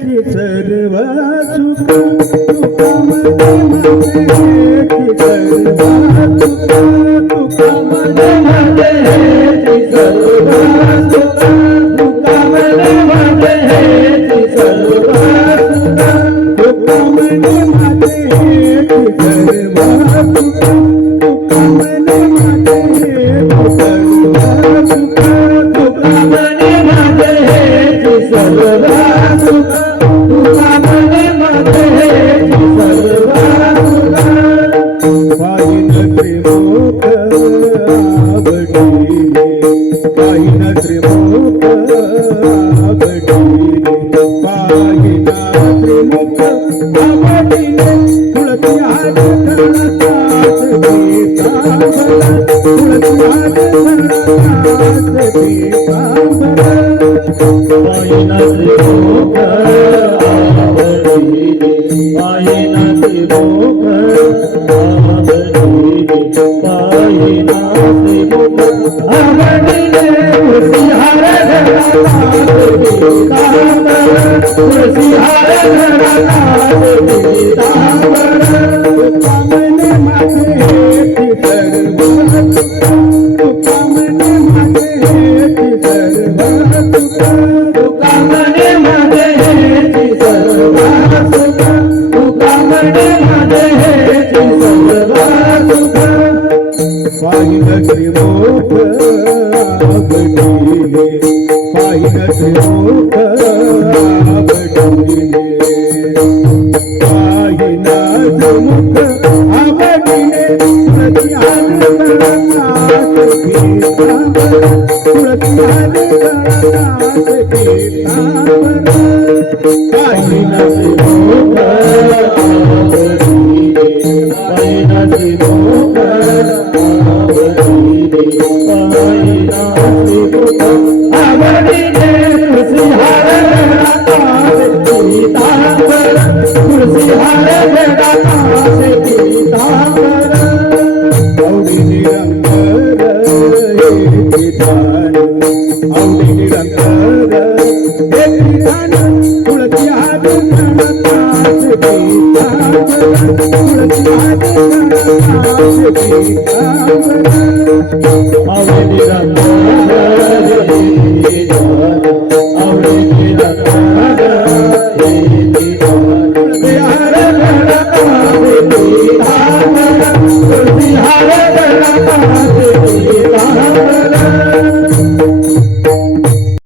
सर्व सुख तुका मने माझे सर्व सुख तुका मने माझे सर्व सुख तुका मने माझे सर्व सुख तुका मने माझे सर्व सुख तुका मने माझे सर्व सुख तुका मने माझे सर्व सुख तुका मने माझे सर्व सुख पाहिन त्रिमुख आवडीने पाहिन त्रिमुख आवडीने पाहिन त्रिमुख आवडीने तुळसी हात धरणात पीतांबर तुळसी हात धरणात पीतांबर पाहिन त्रिमुख आवडीने पाहिन त्रिमुख आवडीने पाहिन त्रिमुख आवडीने तुळसी हार धरणात पीतांबर तुळसी हार धरणात पीतांबर तुका मने माझे सर्व सुख तुका मने माझे सर्व सुख तुका मने माझे सर्व सुख तुका मने माझे सर्व सुख पाहिन त्रिमुख आवडीने पाहिन त्रिमुख आवडीने पाहिन त्रिमुख आवडीने तुळसी हात धरणात पीतांबर तुळसी हात धरणात पीतांबर पाहिन त्रिमुख आवडीने पाहिन त्रिमुख आवडीने पाहिन त्रिमुख आवडीने तुळसी हार धरणात पीतांबर तुळसी हार धरणात पीतांबर आवडीने रंगर हे विधान आवडीने रंगर हे विधान तुळसी हात धरणात पीतांबर तुळसी हात धरणात पीतांबर आवडीने रंगर